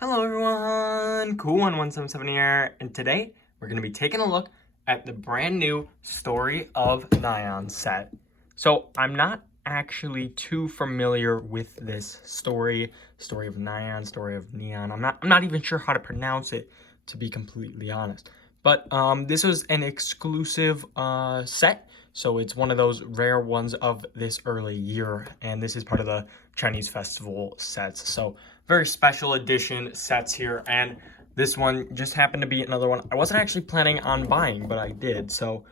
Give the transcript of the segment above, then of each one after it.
Hello everyone, Cool1177 here, and today we're going to be taking a look at the brand new Story of Nian set. So I'm not actually too familiar with this story of Nian, Story of Nian. I'm not even sure how to pronounce it, to be completely honest. But this was an exclusive set, so it's one of those rare ones of this early year, and this is part of the Chinese festival sets. So very special edition sets here, and this one just happened to be another one I wasn't actually planning on buying, but I did. So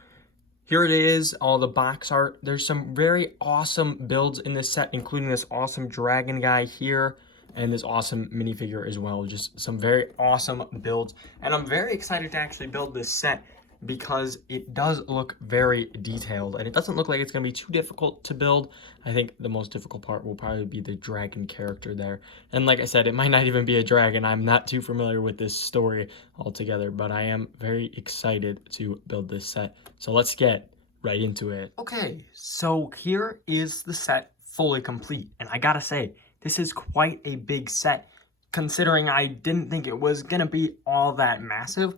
here it is, all the box art. There's some very awesome builds in this set, including this awesome dragon guy here and this awesome minifigure as well. Just some very awesome builds, and I'm very excited to actually build this set because it does look very detailed, and it doesn't look like it's going to be too difficult to build. I think the most difficult part will probably be the dragon character there. And like I said, it might not even be a dragon. I'm not too familiar with this story altogether, but I am very excited to build this set. So let's get right into it. Okay, so here is the set fully complete, and I gotta say, this is quite a big set considering I didn't think it was gonna be all that massive.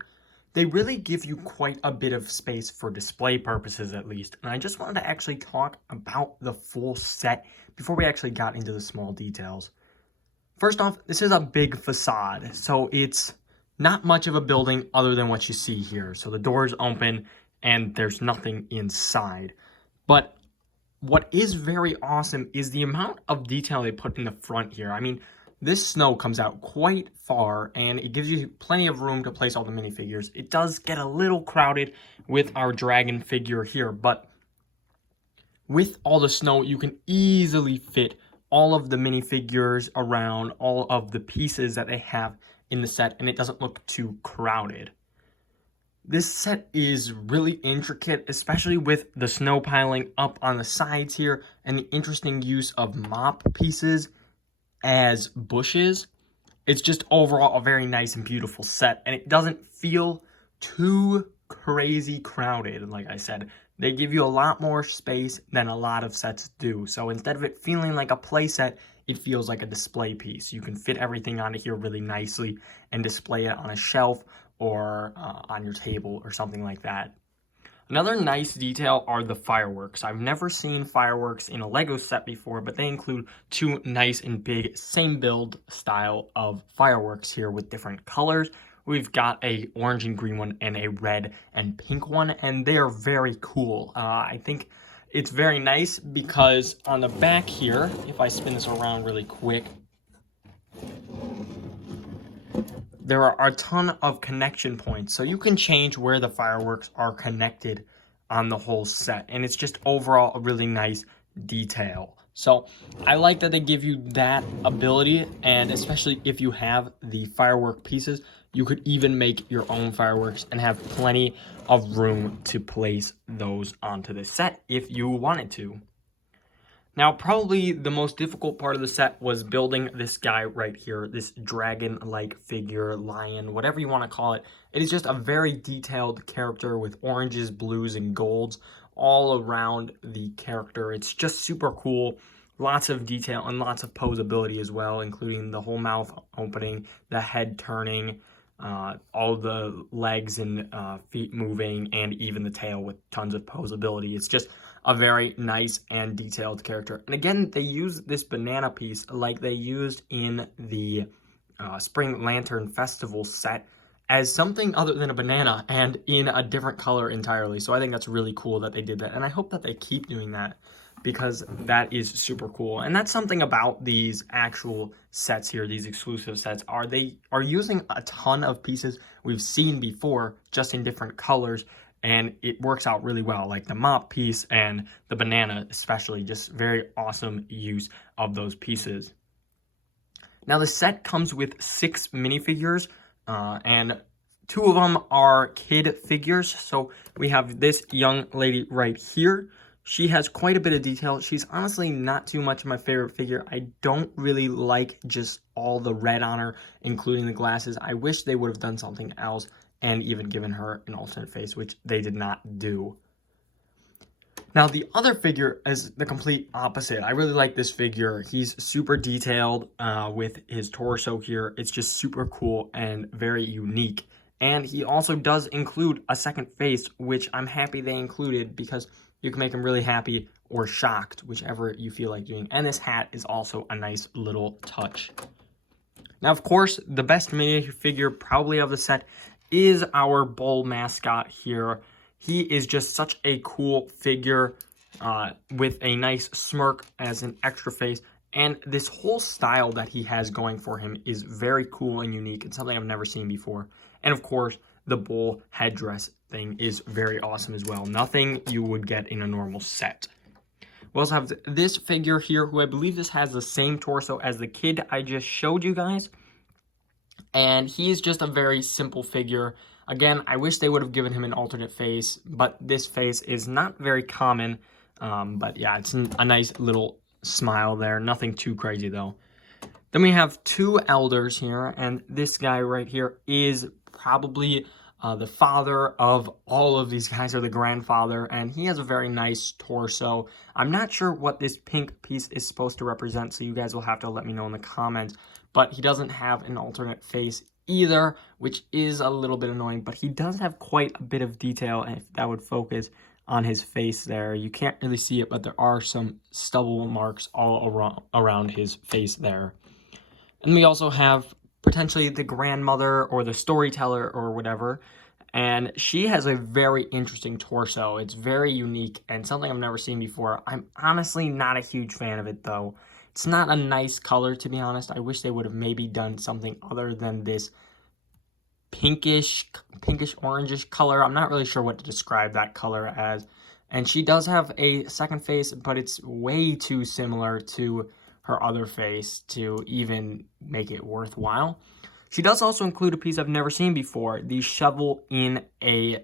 They really give you quite a bit of space for display purposes, at least, and I just wanted to actually talk about the full set before we actually got into the small details. First off, this is a big facade, so it's not much of a building other than what you see here. So the doors open and there's nothing inside. But what is very awesome is the amount of detail they put in the front here. I mean, this snow comes out quite far, and it gives you plenty of room to place all the minifigures. It does get a little crowded with our dragon figure here, but with all the snow, you can easily fit all of the minifigures around all of the pieces that they have in the set, and it doesn't look too crowded. This set is really intricate, especially with the snow piling up on the sides here and the interesting use of mop pieces as bushes. It's just overall a very nice and beautiful set, and it doesn't feel too crazy crowded. Like I said, they give you a lot more space than a lot of sets do. So instead of it feeling like a play set, it feels like a display piece. You can fit everything onto here really nicely and display it on a shelf or on your table or something like that. Another nice detail are the fireworks. I've never seen fireworks in a Lego set before, but they include two nice and big same build style of fireworks here with different colors. We've got a orange and green one and a red and pink one, and they are very cool. I think it's very nice because on the back here, if I spin this around really quick, there are a ton of connection points, so you can change where the fireworks are connected on the whole set, and it's just overall a really nice detail. So I like that they give you that ability, and especially if you have the firework pieces, you could even make your own fireworks and have plenty of room to place those onto the set if you wanted to. Now, probably the most difficult part of the set was building this guy right here, this dragon-like figure, lion, whatever you want to call it. It is just a very detailed character with oranges, blues, and golds all around the character. It's just super cool. Lots of detail and lots of posability as well, including the whole mouth opening, the head turning, all the legs and feet moving, and even the tail with tons of posability. It's just a very nice and detailed character. And again, they use this banana piece like they used in the Spring Lantern Festival set as something other than a banana and in a different color entirely. So I think that's really cool that they did that, and I hope that they keep doing that because that is super cool. And that's something about these actual sets here, these exclusive sets, they are using a ton of pieces we've seen before, just in different colors, and it works out really well, like the mop piece and the banana especially, just very awesome use of those pieces. Now the set comes with 6 minifigures, and 2 of them are kid figures. So we have this young lady right here. She has quite a bit of detail. She's honestly not too much of my favorite figure. I don't really like just all the red on her, including the glasses. I wish they would have done something else and even given her an alternate face, which they did not do. Now, the other figure is the complete opposite. I really like this figure. He's super detailed with his torso here. It's just super cool and very unique. And he also does include a second face, which I'm happy they included because you can make him really happy or shocked, whichever you feel like doing. And this hat is also a nice little touch. Now, of course, the best minifigure probably of the set is our bull mascot here. He is just such a cool figure with a nice smirk as an extra face. And this whole style that he has going for him is very cool and unique. It's something I've never seen before. And of course, the bull headdress thing is very awesome as well. Nothing you would get in a normal set. We also have this figure here, who I believe this has the same torso as the kid I just showed you guys. And he's just a very simple figure. Again, I wish they would have given him an alternate face, but this face is not very common. But yeah, it's a nice little smile there. Nothing too crazy, though. Then we have two elders here, and this guy right here is probably the father of all of these guys, or the grandfather, and he has a very nice torso. I'm not sure what this pink piece is supposed to represent, so you guys will have to let me know in the comments. But he doesn't have an alternate face either, which is a little bit annoying, but he does have quite a bit of detail, and if that would focus on his face there. You can't really see it, but there are some stubble marks all around his face there. And we also have potentially the grandmother or the storyteller or whatever, and she has a very interesting torso. It's very unique and something I've never seen before. I'm honestly not a huge fan of it, though. It's not a nice color, to be honest. I wish they would have maybe done something other than this pinkish orangish color. I'm not really sure what to describe that color as. And she does have a second face, but it's way too similar to her other face to even make it worthwhile. She does also include a piece I've never seen before, the shovel in a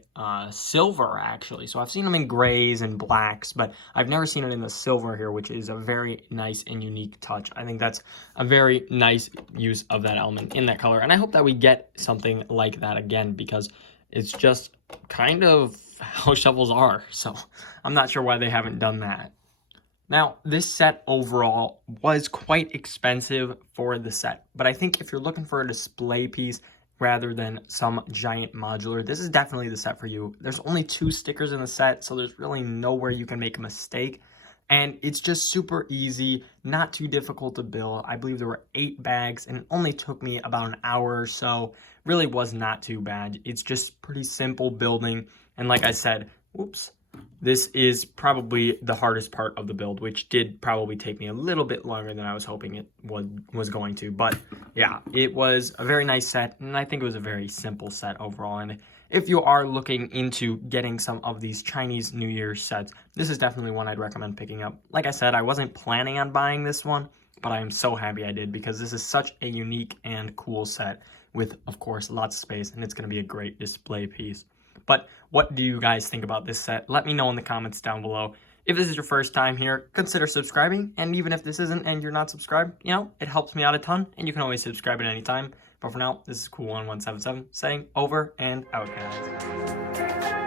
silver, actually. So I've seen them in grays and blacks, but I've never seen it in the silver here, which is a very nice and unique touch. I think that's a very nice use of that element in that color, and I hope that we get something like that again, because it's just kind of how shovels are. So I'm not sure why they haven't done that. Now, this set overall was quite expensive for the set, but I think if you're looking for a display piece rather than some giant modular, this is definitely the set for you. There's only 2 stickers in the set, so there's really nowhere you can make a mistake, and it's just super easy, not too difficult to build. I believe there were 8 bags, and it only took me about an hour or so. Really was not too bad. It's just pretty simple building, and like I said, this is probably the hardest part of the build, which did probably take me a little bit longer than I was hoping it was going to. But yeah, it was a very nice set, and I think it was a very simple set overall. And if you are looking into getting some of these Chinese New Year sets, this is definitely one I'd recommend picking up. Like I said, I wasn't planning on buying this one, but I am so happy I did, because this is such a unique and cool set with, of course, lots of space, and it's going to be a great display piece. But what do you guys think about this set? Let me know in the comments down below. If this is your first time here, consider subscribing. And even if this isn't and you're not subscribed, it helps me out a ton. And you can always subscribe at any time. But for now, this is Cool1177 saying over and out, guys.